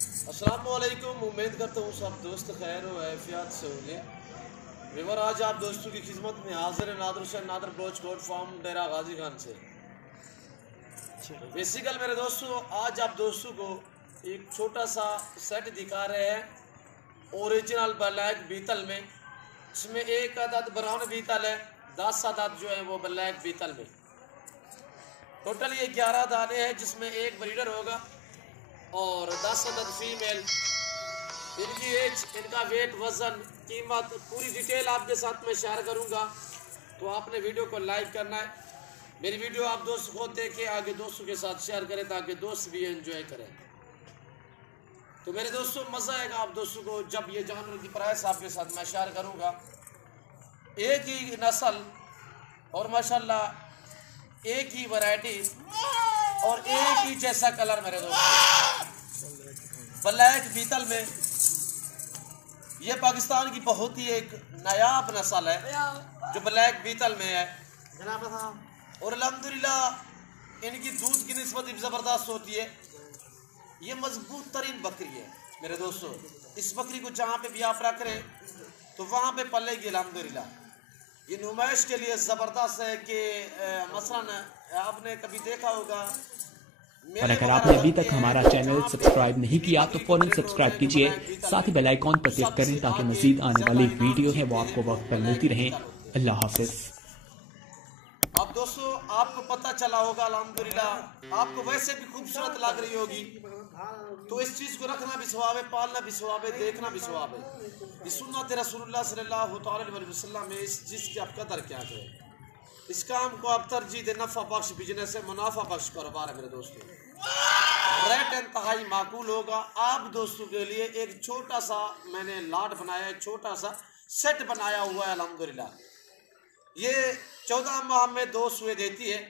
अस्सलामुअलैकुम। उम्मीद करता हूँ सब दोस्त खैर व आफियत से होंगे। विवर आज आप दोस्तों की खिदमत में हाजिर है नादर हुसैन नादर ब्रोच कोट फार्म डेरा गाजी खान से। बेसिकल मेरे दोस्तों आज आप दोस्तों को एक छोटा सा सेट दिखा रहे हैं ओरिजिनल ब्लैक बीतल में। इसमें एक अदद ब्राउन बीतल है, 10 अदद जो है वो ब्लैक बीतल में। टोटल ये 11 दाने हैं जिसमें एक ब्रीडर होगा और 10 अदद फीमेल। इनकी एज, इनका वेट, वजन, कीमत पूरी डिटेल आपके साथ में शेयर करूंगा, तो आपने वीडियो को लाइक करना है। मेरी वीडियो आप दोस्त को देखें, आगे दोस्तों के साथ शेयर करें ताकि दोस्त भी एंजॉय करें। तो मेरे दोस्तों मज़ा आएगा आप दोस्तों को जब ये जानवर की प्राइस आपके साथ मैं शेयर करूंगा। एक ही नस्ल और माशाल्लाह एक ही वैरायटी और एक ही जैसा कलर मेरे दोस्तों ब्लैक बीतल में। ये पाकिस्तान की बहुत ही एक नायाब नस्ल है जो ब्लैक बीतल में है और अल्हम्दुलिल्लाह इनकी दूध की निस्बत भी ज़बरदस्त होती है। ये मजबूत तरीन बकरी है मेरे दोस्तों। इस बकरी को जहाँ पे भी आप रख रहे तो वहाँ पे पलेगी अल्हम्दुलिल्लाह। ये नुमाइश के लिए ज़बरदस्त है कि मसलन आपने कभी देखा होगा, और अगर आपने अभी तक हमारा चैनल सब्सक्राइब नहीं किया तो फौरन सब्सक्राइब कीजिए, साथ ही बेल आइकॉन पर क्लिक करें ताकि मजीद आने वाली वीडियो है वो आपको वक्त पर मिलती रहे। अल्लाह हाफिज। अब दोस्तों आपको पता चला होगा अल्हम्दुलिल्लाह, आपको वैसे भी खूबसूरत लग रही होगी, तो इस चीज़ को रखना भी सवाब है, पालना भी सवाब है, देखना भी सवाब है। इस सुन्नत रसूलुल्लाह सल्लल्लाहु अलैहि वसल्लम में इस चीज़ की आप कदर क्या है। इस काम को आप तरजीह दे, नफ़ा बख्श बिजनेस है, मुनाफा बख्श कारोबार है मेरे दोस्तों। रेट इंतहाई माकूल होगा। आप दोस्तों के लिए एक छोटा सा मैंने लाट बनाया है, छोटा सा सेट बनाया हुआ है अल्हम्दुलिल्लाह। ये 14 माह में 2 सुए देती है,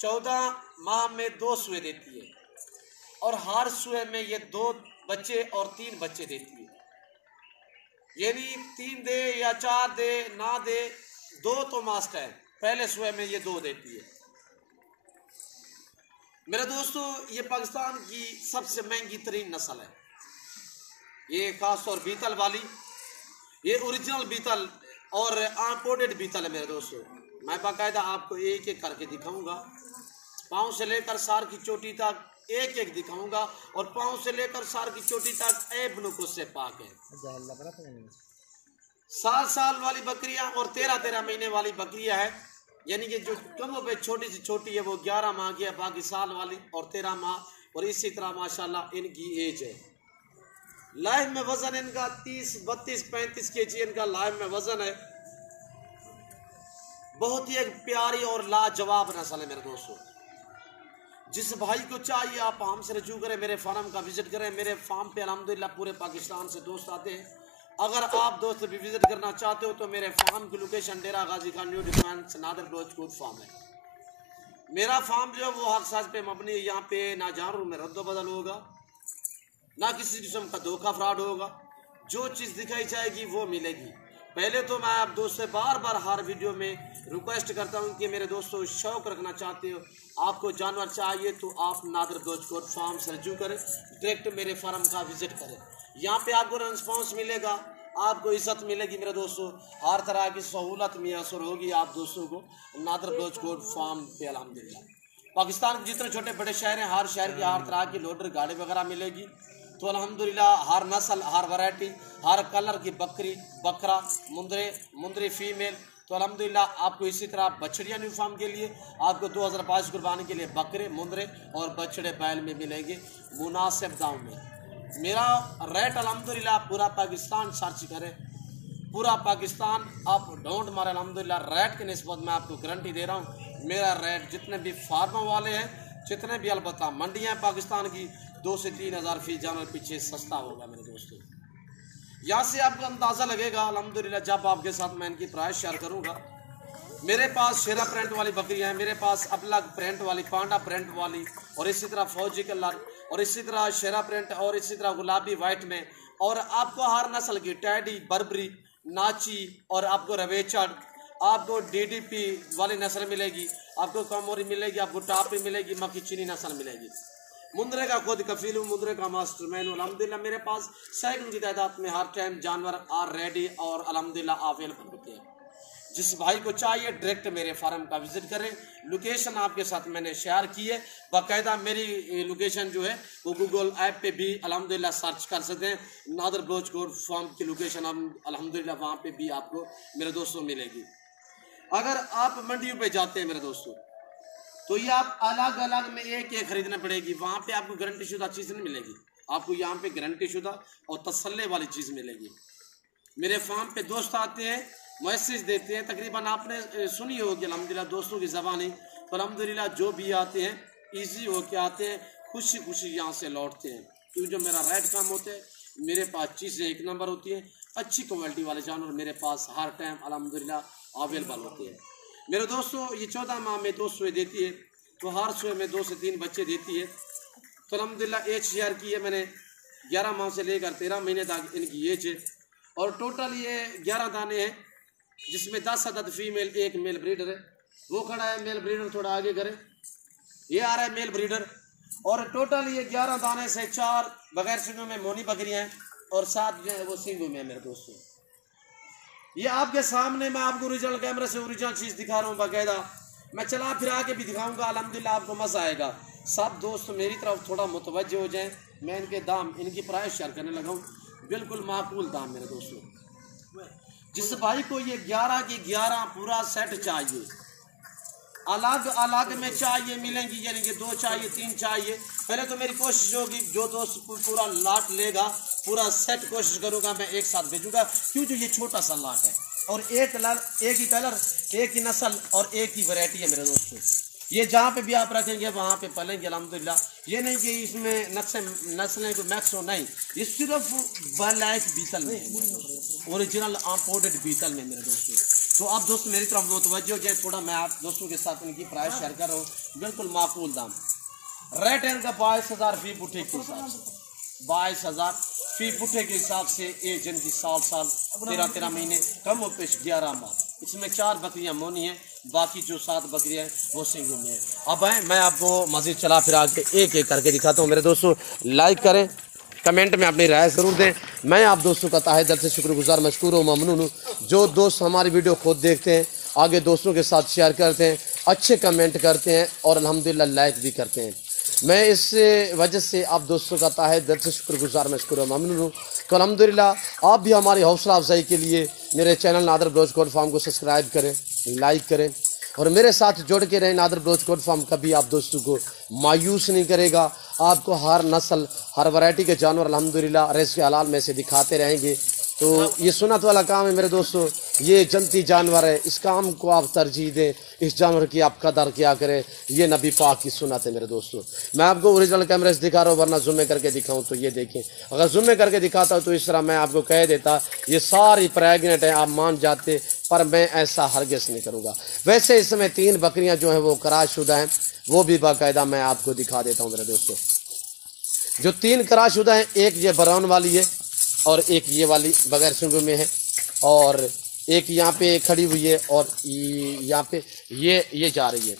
14 माह में 2 सुए देती है और हर सुए में ये 2 बच्चे और 3 बच्चे देती है। यानी 3 दे या 4 दे ना दे, 2 तो मास्ट है। पहले सुए में ये 2 देती है मेरे दोस्तों। ये पाकिस्तान की सबसे महंगी तरीन नस्ल है ये, खास तौर बीतल वाली। ये ओरिजिनल बीतल और इंपोर्टेड बीतल है मेरे दोस्तों। मैं बाकायदा आपको एक एक करके दिखाऊंगा, पाँव से लेकर सार की चोटी तक एक एक दिखाऊंगा और पाँव से लेकर सार की चोटी तक ऐब नुकुस से पाक है। 7 साल वाली बकरियां और 13 महीने वाली बकरियां है। यानी कि जो कमों पे छोटी से छोटी है वो 11 माह की है, बाकी साल वाली और 13 माह। और इसी तरह माशाल्लाह इनकी एज है। लाइव में वजन इनका 30, 32, 35 kg इनका लाइव में वजन है। बहुत ही एक प्यारी और लाजवाब नस्ल है मेरे दोस्तों। जिस भाई को चाहिए आप हमसे रजू करें, मेरे फार्म का विजिट करें। मेरे फार्म पे अल्हम्दुलिल्लाह पूरे पाकिस्तान से दोस्त आते हैं। अगर आप दोस्त भी विजिट करना चाहते हो तो मेरे फार्म की location Dera Ghazi Khan new defence Nadar Broch Kot farm है। मेरा फार्म जो है वो हक साज पे मबनी है। यहाँ पे ना जानवर में रद्द बदल होगा, ना किसी किस्म का धोखा फ्रॉड होगा। जो चीज़ दिखाई जाएगी वो मिलेगी। पहले तो मैं आप दोस्त से बार बार हर वीडियो में रिक्वेस्ट करता हूँ कि मेरे दोस्तों शौक रखना चाहते हो, आपको जानवर चाहिए तो आप नादर ब्रोच कोट फार्म से रजू करें, डायरेक्ट मेरे फार्म का विजिट करें। यहाँ पे आपको रिस्पॉन्स मिलेगा, आपको इज्जत मिलेगी मेरे दोस्तों। हर तरह की सहूलत मैसर होगी आप दोस्तों को नादर ब्रोच कोट फार्म पे अल्हम्दुलिल्लाह। पाकिस्तान के जितने छोटे बड़े शहर हैं, हर शहर की हर तरह की लोडर गाड़ी वगैरह मिलेगी। तो अल्हम्दुलिल्लाह हर नस्ल, हर वैरायटी, हर कलर की बकरी, बकरा, मुंदरी फीमेल। तो अल्हम्दुलिल्लाह आपको इसी तरह बछड़ियाँ न्यू फार्म के लिए आपको 2022 कुर्बानी के लिए बकरे, मुंदरे और बछड़े बैल में मिलेंगे मुनासिब दाम में। मेरा रेट अल्हम्दुलिल्लाह पूरा पाकिस्तान सर्च करे, पूरा पाकिस्तान आप ढूंढ मारे अल्हम्दुलिल्लाह रेट की निस्बत मैं आपको गारंटी दे रहा हूँ। मेरा रेट जितने भी फार्मों वाले हैं, जितने भी अलबत्ता मंडियाँ हैं पाकिस्तान की, 2 से 3 हज़ार फी जानवर पीछे सस्ता होगा मेरे दोस्तों। यहाँ से आपको अंदाज़ा लगेगा अल्हम्दुलिल्लाह जब आपके साथ मैं इनकी प्राइस शेयर करूँगा। मेरे पास शेरा प्रिंट वाली बकरियाँ हैं, मेरे पास अपलग प्रिंट वाली, पांडा प्रिंट वाली और इसी तरह फौजी कलर और इसी तरह शेरा प्रिंट और इसी तरह गुलाबी वाइट में। और आपको हर नस्ल की टैडी, बर्बरी, नाची और आपको रवेचड़, आपको डीडीपी वाली नस्ल मिलेगी, आपको कमोरी मिलेगी, आपको टापी मिलेगी, मक्खी चीनी नस्ल मिलेगी। मुंदरे का खुद कफील हूँ, मुंदरे का मास्टरमैन हूँ। अल्हम्दुलिल्लाह मेरे पास सैकड़ों की तादाद में हर टाइम जानवर आर रेडी और अल्हम्दुलिल्लाह अवेलेबल होते हैं। जिस भाई को चाहिए डायरेक्ट मेरे फार्म का विजिट करें। लोकेशन आपके साथ मैंने शेयर की है, बाकायदा मेरी लोकेशन जो है वो गूगल ऐप पे भी अल्हम्दुलिल्लाह सर्च कर सकते हैं। नादर बलोच कोट फार्म की लोकेशन हम अल्हम्दुलिल्लाह वहाँ पे भी आपको मेरे दोस्तों मिलेगी। अगर आप मंडियों पे जाते हैं मेरे दोस्तों, तो ये आप अलग अलग में एक एक खरीदना पड़ेगी। वहाँ पे आपको गारंटी शुदा चीज़ नहीं मिलेगी, आपको यहाँ पे गारंटी शुदा और तसल्ले वाली चीज़ मिलेगी। मेरे फार्म पे दोस्त आते हैं, मैसेज देते हैं, तकरीबन आपने सुनी होगी अल्हम्दुलिल्लाह दोस्तों की ज़बानी, तो अल्हम्दुलिल्लाह जो भी आते हैं ईजी होके आते हैं, खुशी खुशी यहाँ से लौटते हैं। क्योंकि जो मेरा रेट कम होता है, मेरे पास चीज़ें एक नंबर होती हैं, अच्छी क्वालिटी वाले जानवर मेरे पास हर टाइम अल्हम्दुलिल्लाह अवेलेबल होते हैं। मेरे दोस्तों ये 14 माह में 2 सुए देती है, तो हर सुए में 2 से 3 बच्चे देती है। तो अल्हम्दुलिल्लाह एज शेयर की है मैंने 11 माह से लेकर 13 महीने तक इनकी एज है। और टोटल ये 11 दाने हैं, जिसमें 10 अदद फीमेल 1 मेल ब्रीडर है। वो खड़ा है मेल ब्रीडर, थोड़ा आगे करें, ये आ रहा है मेल ब्रीडर। और टोटल ये 11 दाने से 4 बगैर सिंगों में मोनी बकरियां हैं और 7 जो है वो सिंगों में है मेरे दोस्तों। ये आपके सामने मैं आपको ओरिजिनल कैमरे से ओरिजिनल चीज़ दिखा रहा हूँ बाकायदा। मैं चला फिरा के भी दिखाऊंगा, अल्हम्दुलिल्लाह आपको मज़ा आएगा। सब दोस्त मेरी तरफ थोड़ा मुतवज्जे हो जाएं। मैं इनके दाम, इनकी प्राइस शेयर करने लगा हूँ, बिल्कुल माकूल दाम मेरे दोस्तों। जिस भाई को ये 11 की 11 पूरा सेट चाहिए, अलग अलग में चाहिए मिलेंगी, यानी कि 2 चाहिए 3 चाहिए, पहले तो मेरी कोशिश होगी जो दोस्त पूरा लाट लेगा पूरा सेट कोशिश करूँगा मैं एक साथ भेजूँगा। क्योंकि ये छोटा सा लाट है और एक ही कलर, एक ही नस्ल और एक ही वैरायटी है मेरे दोस्तों। ये जहाँ पे भी आप रखेंगे वहाँ पे पलेंगे अल्हम्दुलिल्लाह। ये नहीं कि इसमें नस्लें को मैक्स हो, नहीं, ये सिर्फ ब्लैक बीतल में, ओरिजिनल इम्पोर्टेड बीतल में मेरे दोस्तों। तो आप दोस्त मेरी तरफ मुतवज्जे हो जाए थोड़ा, मैं आप दोस्तों के साथ इनकी प्राइस शेयर कर रहा हूँ, बिल्कुल माकूल दाम। रेट है इनका 22,000 फी पुट्ठे के हिसाब से, 22,000 फी पुट्ठे के हिसाब से। एज जिनकी साल 13 महीने, कम हो पेश 11 माह। इसमें 4 बकरियां मोनी हैं, बाकी जो 7 बकरियां हैं वो सिंगों में है। अब है मैं आपको मज़ीद चला फिरा के एक एक करके दिखाता हूँ मेरे दोस्तों। लाइक करें, कमेंट में अपनी राय ज़रूर दें। मैं आप दोस्तों का तहे दिल से शुक्रगुजार, मशकूर हूँ, ममनून हूँ। जो दोस्त हमारी वीडियो खुद देखते हैं, आगे दोस्तों के साथ शेयर करते हैं, अच्छे कमेंट करते हैं और अल्हम्दुलिल्लाह लाइक भी करते हैं, मैं इस वजह से आप दोस्तों का तहे दिल से शुक्रगुजार, मशकूर हूँ, ममनून हूँ। तो अल्हम्दुलिल्लाह आप भी हमारी हौसला अफजाई के लिए मेरे channel Nadir Baloch goat farm को सब्सक्राइब करें, लाइक करें और मेरे साथ जुड़ के रहें। नादर बलोच गोट फार्म कभी आप दोस्तों को मायूस नहीं करेगा, आपको हर नस्ल, हर वैरायटी के जानवर अल्हम्दुलिल्लाह रिज़्क़ हलाल में से दिखाते रहेंगे। तो ये सुन्नत वाला काम है मेरे दोस्तों, ये जनती जानवर है, इस काम को आप तरजीह दें, इस जानवर की आप कदर किया करें, ये नबी पाक की सुन्नत है मेरे दोस्तों। मैं आपको ओरिजिनल कैमरे से दिखा रहा हूँ, वरना ज़ूम करके दिखाऊँ तो ये देखें, अगर ज़ूम करके दिखाता हूँ तो इस तरह मैं आपको कह देता ये सारी प्रेगनेंट है, आप मान जाते, पर मैं ऐसा हरगिज़ नहीं करूँगा। वैसे इसमें 3 बकरियाँ जो हैं वो करारशुदा हैं, वो भी बाकायदा मैं आपको दिखा देता हूँ मेरे दोस्तों। जो 3 करारशुदा हैं, एक ये ब्राउन वाली है और एक ये वाली बगैर सिंगों में है, और एक यहाँ पे खड़ी हुई है और यहाँ पे ये जा रही है।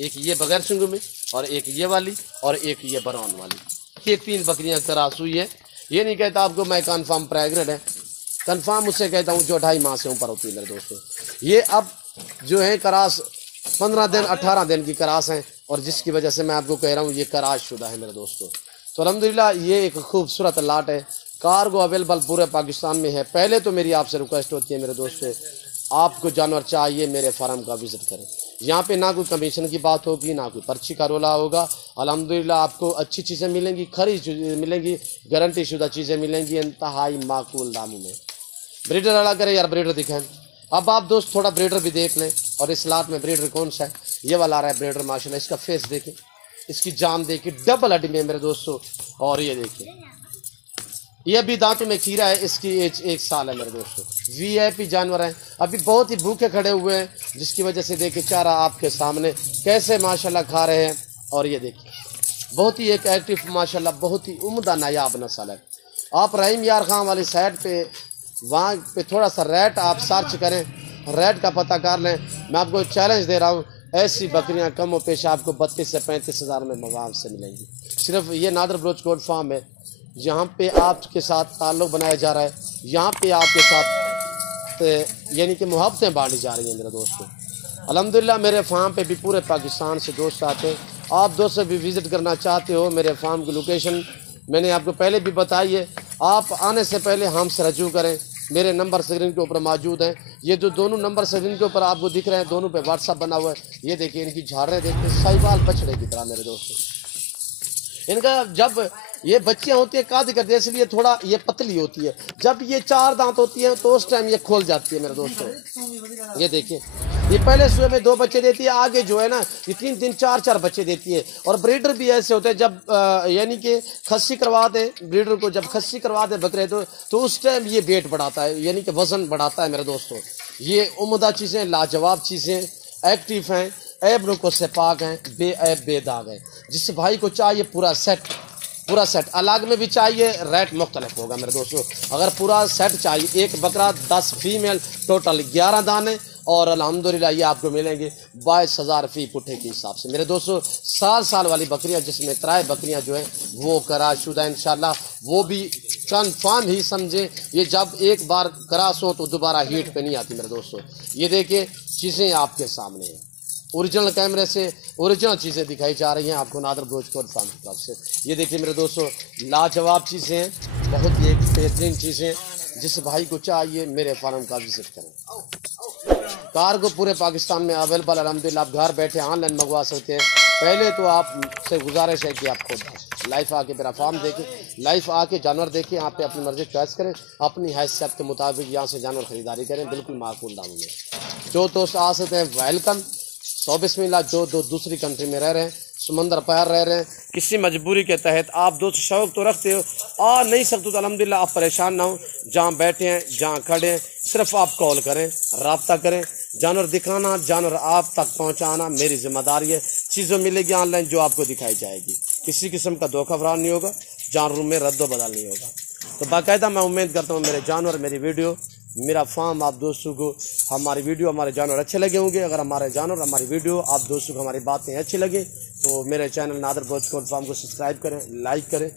एक ये बगैर सिंगों में और एक ये वाली और एक ये ब्राउन वाली। ये 3 बकरियाँ क्रॉस हुई है। ये नहीं कहता आपको मैं कन्फर्म प्रेग्नेंट है, कन्फर्म उससे कहता हूँ जो 2.5 माह से ऊपर होती है मेरे दोस्तों। ये अब जो है क्रॉस 15 दिन 18 दिन की क्रॉस है, और जिसकी वजह से मैं आपको कह रहा हूँ ये क्रॉस शुदा है मेरे दोस्तों। तो अल्हम्दुलिल्लाह ये एक खूबसूरत लाट है, कार्गो अवेलेबल पूरे पाकिस्तान में है। पहले तो मेरी आपसे रिक्वेस्ट होती है मेरे दोस्तों, आपको जानवर चाहिए मेरे फार्म का विजिट करें। यहाँ पे ना कोई कमीशन की बात होगी, ना कोई पर्ची का रोला होगा। अल्हम्दुलिल्लाह आपको अच्छी चीज़ें मिलेंगी, खरी चीज़ें मिलेंगी, गारंटी शुदा चीज़ें मिलेंगी इंतहाई माकूल दामों में। ब्रीडर अला करें यार, ब्रीडर दिखाएं। अब आप दोस्त थोड़ा ब्रीडर भी देख लें, और इस लाट में ब्रीडर कौन सा है, ये वाला आ रहा है ब्रीडर माशाल्लाह। इसका फेस देखें, इसकी जान देखिए, डबल हड्डी में मेरे दोस्तों। और ये देखिए, ये भी दांतों में खीरा है, इसकी एज 1 साल है मेरे दोस्तों। VIP जानवर हैं, अभी बहुत ही भूखे खड़े हुए हैं, जिसकी वजह से देखिए चारा आपके सामने कैसे माशाल्लाह खा रहे हैं। और ये देखिए बहुत ही एक एक्टिव माशाल्लाह, बहुत ही उम्दा नायाब नस्ल है। आप रहीम यार खान वाली साइड पे, वहाँ पे थोड़ा सा रेट आप सर्च करें, रेट का पता कर लें। मैं आपको चैलेंज दे रहा हूँ, ऐसी बकरियां कम पेश आपको 32 से 35 हज़ार में मवाम से मिलेंगी। सिर्फ ये नादर बलोच गोट फार्म है जहाँ पे आपके साथ ताल्लुक़ बनाया जा रहा है, यहाँ पे आपके साथ यानी कि मोहब्बतें बांटी जा रही हैं मेरे दोस्तों। अल्हम्दुलिल्लाह मेरे फार्म पे भी पूरे पाकिस्तान से दोस्त आते हैं। आप दोस्तों भी विज़िट करना चाहते हो, मेरे फार्म की लोकेशन मैंने आपको पहले भी बताई है। आप आने से पहले हमसे रजू करें, मेरे नंबर स्क्रीन के ऊपर मौजूद हैं। ये जो दोनों नंबर स्क्रीन के ऊपर आपको दिख रहे हैं, दोनों पे व्हाट्सअप बना हुआ है। ये देखिए इनकी झाड़ें देखिए साहिवाल बछड़े की तरह मेरे दोस्तों। इनका जब ये बच्चियां होती है काद करती है, इसलिए थोड़ा ये पतली होती है। जब ये 4 दांत होती है तो उस टाइम ये खोल जाती है मेरे दोस्तों। ये देखिए ये पहले सुबह में 2 बच्चे देती है, आगे जो है ना ये 3-3 4-4 बच्चे देती है। और ब्रीडर भी ऐसे होते हैं जब यानी कि खस्सी करवा दे ब्रीडर को, जब खस्सी करवा दे बकरे तो उस टाइम ये वेट बढ़ाता है, यानी कि वजन बढ़ाता है मेरे दोस्तों। ये उम्दा चीज़ें, लाजवाब चीज़ें, एक्टिव हैं, ऐब रुको से पाक हैं, बेऐब बेदाग हैं। जिस भाई को चाहिए पूरा सेट अलग में भी चाहिए, रेट मुख्तलिफ होगा मेरे दोस्तों। अगर पूरा सेट चाहिए, एक बकरा 10 फीमेल टोटल 11 दाने, और अल्हम्दुलिल्लाह ये आपको मिलेंगे 22,000 फी पुट्ठे के हिसाब से मेरे दोस्तों। साल वाली बकरियां जिसमें 3 बकरियां जो है वो कराशुदा इंशाल्लाह, वो भी कन्फर्म ही समझे। ये जब एक बार करास हो तो दोबारा हीट पे नहीं आती मेरे दोस्तों। ये देखिए चीज़ें आपके सामने हैं, ओरिजिनल कैमरे से ओरिजिनल चीज़ें दिखाई जा रही हैं आपको नादर बलोच गोट फार्म की तरफ से। ये देखिए मेरे दोस्तों लाजवाब चीज़ें हैं, बहुत ही एक बेहतरीन चीज़ें। जिस भाई को चाहिए मेरे फार्म का विजिट करें। कार्गो पूरे पाकिस्तान में अवेलेबल अल्हम्दुलिल्लाह। आप घर बैठे ऑनलाइन मंगवा सकते हैं। पहले तो आपसे गुजारिश है कि आप खुद लाइफ आके मेरा फार्म देखें, लाइफ आके जानवर देखें, यहाँ पे अपनी मर्जी चॉइस करें, अपनी हैसियत के मुताबिक यहाँ से जानवर खरीदारी करें बिल्कुल माकूल दामों में। जो दोस्त आ सकते हैं वेलकम। 100 बिस्मिल्लाह। जो दूसरी कंट्री में रह रहे हैं, समंदर पार रह रहे हैं, किसी मजबूरी के तहत आप दोस्त शौक तो रखते हो, आ नहीं सकते तो अल्हम्दुलिल्लाह आप परेशान ना हो। जहाँ बैठे हैं, जहाँ खड़े हैं, सिर्फ आप कॉल करें, रब्ता करें। जानवर दिखाना, जानवर आप तक पहुँचाना मेरी जिम्मेदारी है। चीज़ें मिलेगी ऑनलाइन जो आपको दिखाई जाएगी, किसी किस्म का धोखा फरार नहीं होगा, जानवरों में रद्दो बदल नहीं होगा। तो बाकायदा मैं उम्मीद करता हूँ मेरे जानवर, मेरी वीडियो, मेरा फार्म आप दोस्तों को, हमारी वीडियो, हमारे जानवर अच्छे लगे होंगे। अगर हमारे जानवर, हमारी वीडियो आप दोस्तों को हमारी बातें अच्छी लगे तो मेरे channel Nadir Baloch goat farm को सब्सक्राइब करें, लाइक करें,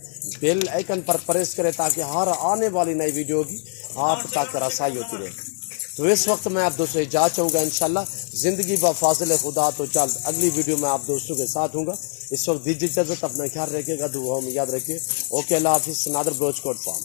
बेल आइकन पर प्रेस करें ताकि हर आने वाली नई वीडियो की आप तक रसाई होती रहे। तो इस वक्त मैं आप दोस्तों इजाज़त चाहूँगा इंशाल्लाह। ज़िंदगी व फाज़िल खुदा तो जल्द अगली वीडियो में आप दोस्तों के साथ हूँगा। इस वक्त दीजिए इजाज़त, अपना ख्याल रखिएगा, दुआओं में याद रखिए। ओके, अल्लाह हाफिज़। Nadir Baloch goat farm.